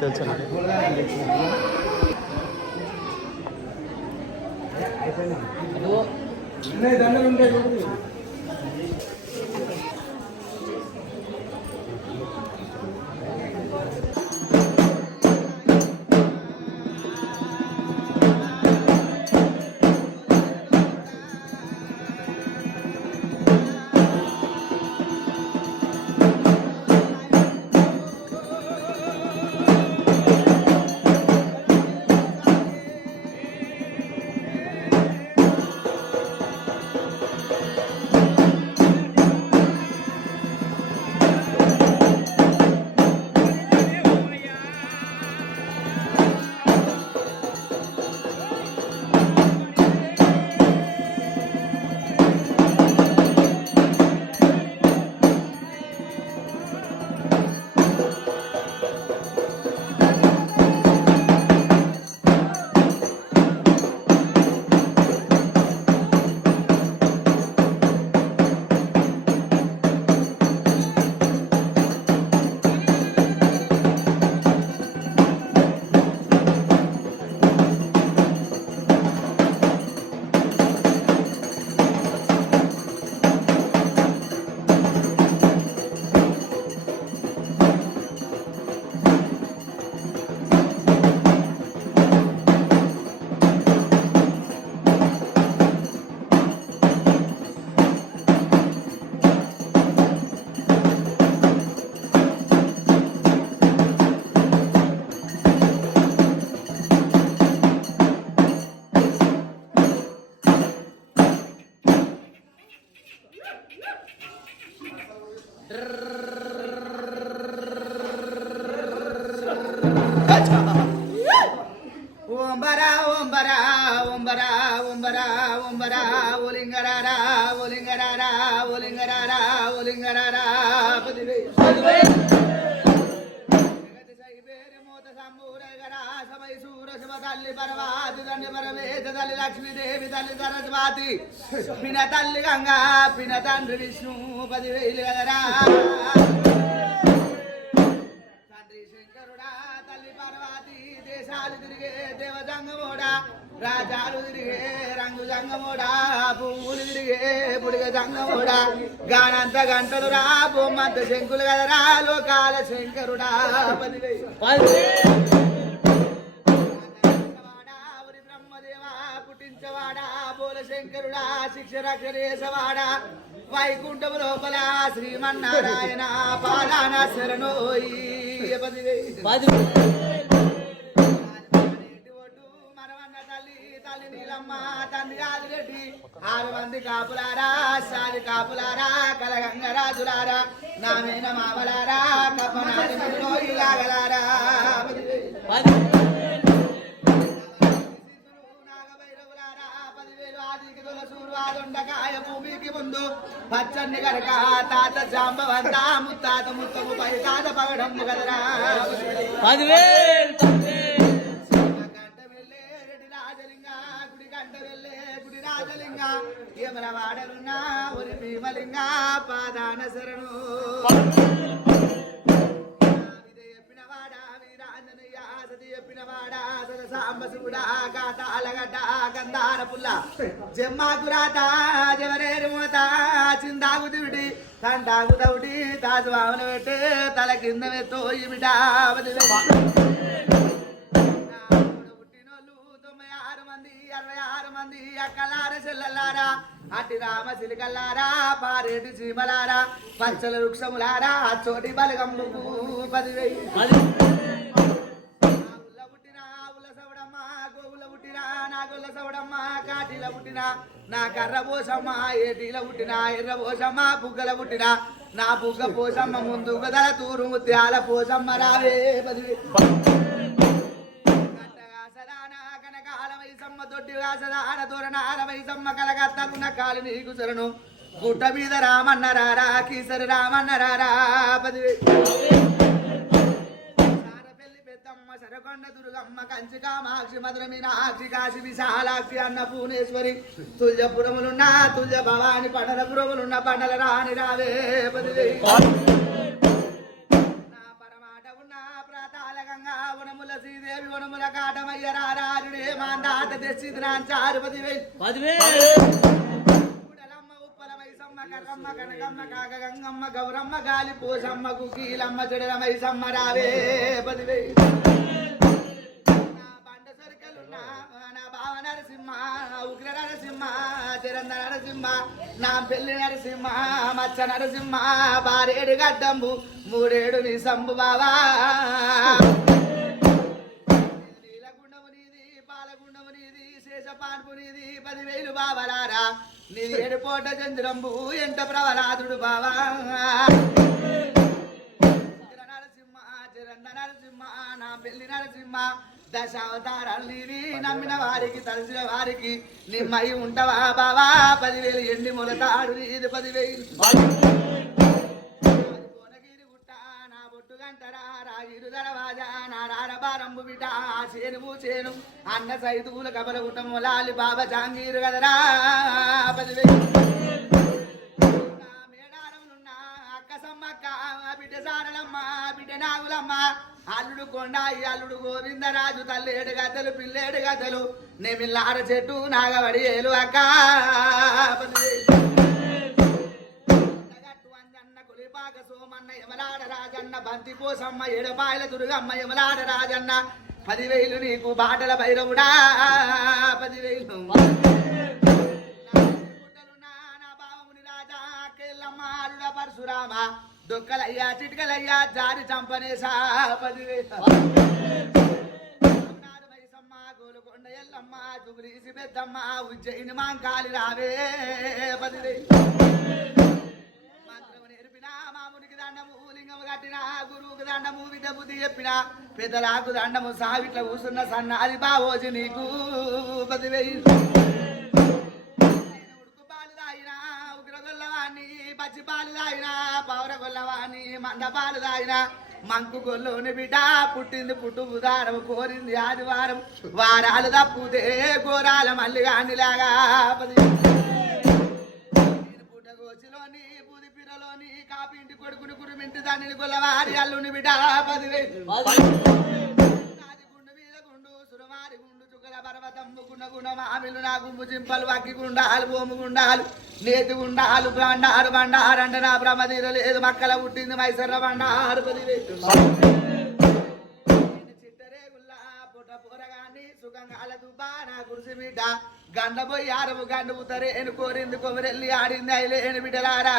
తెలుసు దండలు ఉంటాయి. ఓంబరా ఓంబరా ఓంబరా ఓంబరా ఓంబరా ఓలింగరారా ఓలింగరారా ఓలింగరారా ఓలింగరారా పదివే తల్లి పర్వాతి తల్లి పరవేద తల్లి లక్ష్మీదేవి తల్లి సరస్వతి పిన తల్లి గంగా పిన తండ్రి విష్ణు 10,000 కదరా తండ్రి శంకరుడా తల్లి పర్వాతి దేశాలు తిరిగే దేవజంగమోడా రాజాలు తిరిగే రంగు జంగమోడా పువ్వులు తిరిగే పుడిగ జంగమోడా గానంత గంటలు రా బొమ్మంత శంకులు కదరా లోకాల శంకరుడా 10,000 పుట్టించవాడా బోల శంకరుడా శిక్ష రక్షణేశవాడా వైకుంఠము లోపల శ్రీమన్నారాయణ పాదాన శరణోయి మనవన్న తల్లి తల్లి నీలమ్మ తండ్రి ఆదిరెడ్డి 6 మంది కాపులారా సాది కాపులారా కలగంగరాజులారా నామేన మామలారా కపనాది ఇలాగలారా సూర్వాదుండకాయ భూమికి ముందు పచ్చని గడక తాత జాంబవంత ముత్తాత ముత్తము పై తాత పగడము కదరా 10,000 గంట వెళ్ళే రెడ్డి రాజలింగ గుడి గంట వెళ్ళే గుడి రాజలింగ ఏమల వాడలున్నా ఒరి భీమలింగ పాదాన శరణు సాంబశివుడా గాతాలగడ్డ గంధార పుల్ల జమ్మాకురాత జవరేరు మూత చిందాగు దివిడి తంటాగు దౌడి తాజు వామన పెట్టి తల కింద మెత్తోయి బిడ్డా పుట్టినోళ్ళు 96 మంది 66 మంది అక్కలార చెల్లలారా అట్టి రామ సిలికల్లారా పారేటి చీమలారా పచ్చల వృక్షములారా చోటి బలగంబుకు 10,000 నాగొల్ల సవడమ్మ కాటిల పుట్టిన నా కర్ర పోసమ్మ ఏటిల పుట్టిన ఎర్ర పోసమ్మ బుగ్గల పుట్టిన నా బుగ్గ పోసమ్మ ముందు గదల తూరు ముత్యాల పోసమ్మ రావే 10,000 సదాన కనకాల వైసమ్మ దొడ్డిగా సదాన తోరణాల వైసమ్మ కలగత్తలున్న కాలి నీకు శరణు గుట్ట మీద రామన్నరారా కీసరి రామన్నరారా 10,000 సరకొండ దుర్గమ్మ కంచి కామాక్షి మధుర మీనాక్షి కాశీ విశాలాక్షి అన్న పూర్ణేశ్వరి తుల్యపురములున్న తుల్య భవాని పండలపురములున్న పండల రాణి రావే 10,000 నా పరమాట ఉన్న ప్రాతాల గంగా అయ్యరారారుడే మాందాత తెచ్చింది నా 10,000 ఉప్పల మైసమ్మ కర్రమ్మ కనకమ్మ కాక గంగమ్మ గౌరమ్మ గాలి పోసమ్మ కుకీలమ్మ చెడల మైసమ్మ రావే 10,000 నా బండ సరికలున్నా నా బావ నరసింహ ఉగ్ర నరసింహ చిరంద నరసింహ నా పెళ్లి నరసింహ మచ్చ నరసింహ బారేడు గడ్డంబు 3 నీ సంబు బావా నీలగుండము నీది పాలగుండము నీది శేషపాన్పు నీది 10,000 బావలారా నీది 7 పోట చంద్రంబు ఎంట ప్రవలాదుడు బావా నరసింహ చిరంద నరసింహ నా పెళ్లి నరసింహ దశావతారాలు నీవి నమ్మిన వారికి తలసిన వారికి నిమ్మై ఉంటావా బావా 10,000 ఎండి మొలతాడు నీది 10,000 కోనగిరి గుట్ట నా బొట్టు గంటరా రాగిరు దరవాజా నా రారబారంబు బిట ఆ చేను అన్న సైతువుల కబల గుట్టము లాలి బాబా జాంగీరు కదరా 10,000 మేడారములున్న అక్క సమ్మక్క బిడ్డ సారలమ్మ బిడ్డ నాగులమ్మ అల్లుడు కొండాయి అల్లుడు గోవిందరాజు తల్లేడు గద్దలు పిల్లేడు గద్దలు నెమిల్లార చెట్టు నాగవడి ఏలు అక్క 10,000 అంజన్న కులిపాక సోమన్న యమలాడ రాజన్న బంతి పోసమ్మ ఎడపాయల దుర్గమ్మ యమలాడ రాజన్న 10,000 నీకు బాటల భైరవుడా 10,000 నా బావముని రాజా కేళ్ళమ్మ అల్లుడ పరశురామ దొక్కలయ్యా చిటికలయ్యా జారి చంపనేసా 10,000 మైసమ్మ గోలుకొండ ఎల్లమ్మ జుగురీసి పెద్దమ్మ ఉజ్జయిని మాంకాలి రావే 10,000 మంత్రము నేర్పిన మామునికి దండము లింగము కట్టిన గురువుకు దండము విద్య బుద్ధి చెప్పిన పెద్దలాకు దండము సావిట్ల కూసున్న సన్నాది బావోజు నీకు 10,000 పచ్చి పాలు తాగినా పౌర గొల్లవాణి మంద పాలు తాగినా మంకు గొల్లోని బిడ్డ పుట్టింది పుట్టు బుధారం కోరింది ఆదివారం వారాలు తప్పుతే గోరాల మల్లి గానిలాగా 10,000 పుట్టగోచిలోని పుదిపిరలోని కాపింటి కొడుకుని కురిమింటి దానిని గొల్లవారి అల్లుని బిడ్డ 10,000 పర్వతము గుణ మామిలు నా గుంపు చింపలు అక్కి గుండాలు భూమి గుండాలు నేతి గుండాలు బండారు బండారు అంటే నా బ్రహ్మదీర లేదు మక్కల పుట్టింది మైసర్ర బండారు 10,000 చిట్టరేగుల్లా పుట్ట పూరగాన్ని సుఖంగాల దుబ్బా నా గురిసి బిడ్డ గండపోయి ఆరము గండు ఉతరేను కోరింది కొమరెల్లి ఆడింది అయిలేని బిడ్డలారా